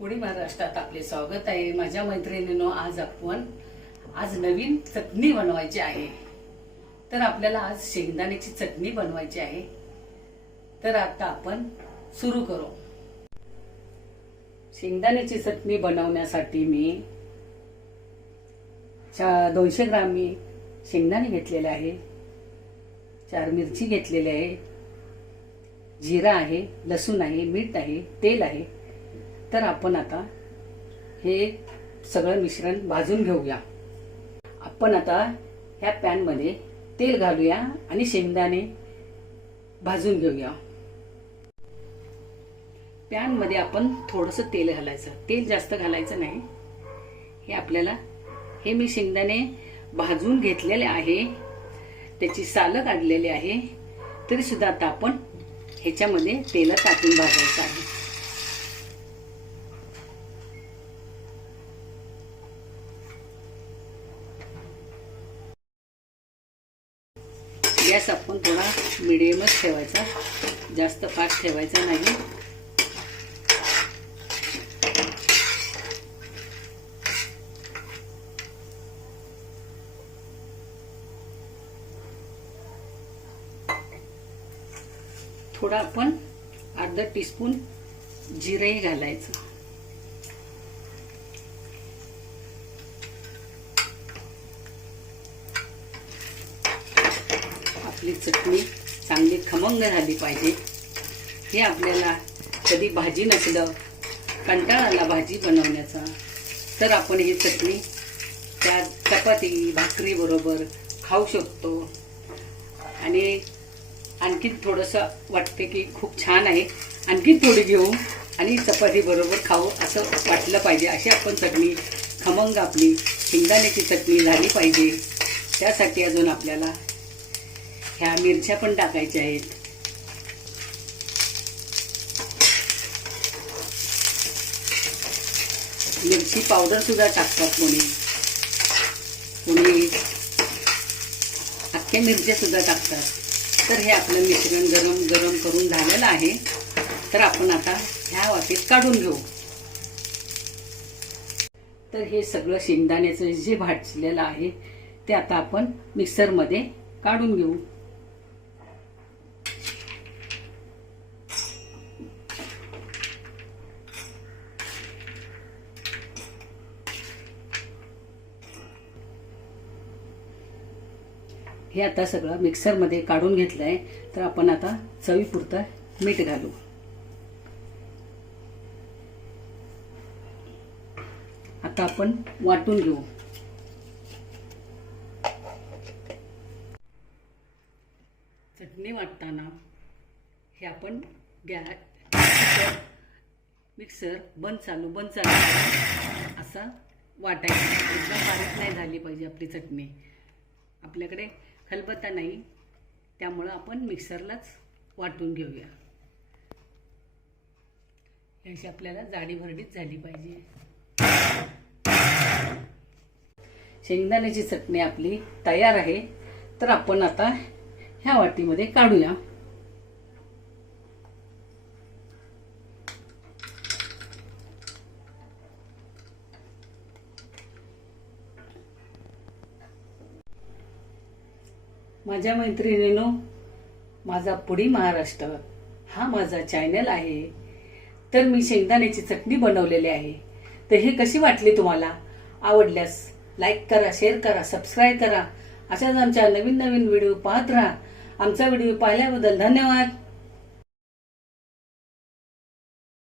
Foodie महाराष्ट्रात आपले स्वागत आहे। माझ्या मैत्रिणींनो, आज नवीन चटणी बनवायची आहे। तर आपल्याला आज शेंगदाण्याची चटणी बनवायची आहे। तर आता आपण सुरू करू। शेंगदाण्याची चटणी बनवण्यासाठी मी 200 ग्राम मी शेंगदाणे घेतलेले आहे, 4 मिरची घेतलेली आहे, जिरा आहे, लसूण आहे, मीठ आहे, तेल आहे। तर आपण आता हे सगळं मिश्रण भाजून घेऊया। आपण आता ह्या पॅन मध्ये तेल घालूया आणि शेंगदाणे भाजून घेऊया। पॅन मध्ये आपण थोडंसं तेल घालायचं, तेल जास्त घालायचं नाही। हे मी शेंगदाणे भाजून घेतलेले आहे, त्याची सालं काढलेली आहे। तरी सुद्धा आता आपण ह्याच्यामध्ये तेल टाकून भाजायचं आहे। गॅस आपण थोडा मीडियमच ठेवायचा, जास्त फास्ट ठेवायचा नाही। थोडा आपण अर्धा टीस्पून जिरे घालायचं। आपली चटणी चांगली खमंग झाली पाहिजे। हे आपल्याला कधी भाजी नसलं, कंटाळा आला भाजी बनवण्याचा, तर आपण ही चटणी त्या चपाती भाकरी बरोबर खाऊ शकतो। आणि आणखी थोडंसं वाटते की खूप छान आहे, आणखी थोडी घेऊ आणि चपाती बरोबर खाऊ असं वाटलं पाहिजे। अशी आपण चटणी खमंग आपली शेंगदाण्याची चटणी झाली पाहिजे। त्यासाठी अजून आपल्याला ह्या मिरच्या पण टाकायच्या आहेत। मिरची पावडर सुद्धा टाकतात कोणी अख्ख्या मिरच्या सुद्धा टाकतात। तर हे आपलं मिश्रण गरम करून झालेलं आहे। तर आपण आता ह्या वाटीत काढून घेऊ। तर हे सगळं शेंगदाण्याचं जे भाजलेलं आहे ते आता आपण मिक्सर मध्ये काढून घेऊ। हे आता सगळं मिक्सर मध्ये काढून घेतलंय। तर आपण आता चवीपुरतं मीठ घालू। आता आपण वाटून घेऊ। चटणी वाटताना हे आपण मिक्सर बंद चालू असं वाटायचं। एकदम बारीक नाही झाली पाहिजे आपली चटणी। आपल्याकडे खलबत्ता नाही, त्यामुळे आपण मिक्सरलाच वाटून घेऊया। याची आपल्याला जाडी भरडीच झाली पाहिजे। शेंगदाण्याची चटणी आपली तयार आहे। तर आपण आता ह्या वाटीमध्ये काढूया। माझ्या मैत्रिणींनो, माझा फूडी महाराष्ट्र हा माझा चॅनल आहे। तर मी शेंगदाण्याची चटणी बनवलेली आहे। तर हे कशी वाटली तुम्हाला? आवडल्यास लाईक करा, शेअर करा, सबस्क्राईब करा। अशाच आमच्या नवीन व्हिडिओ पाहत राहा। आमचा व्हिडिओ पाहिल्याबद्दल धन्यवाद।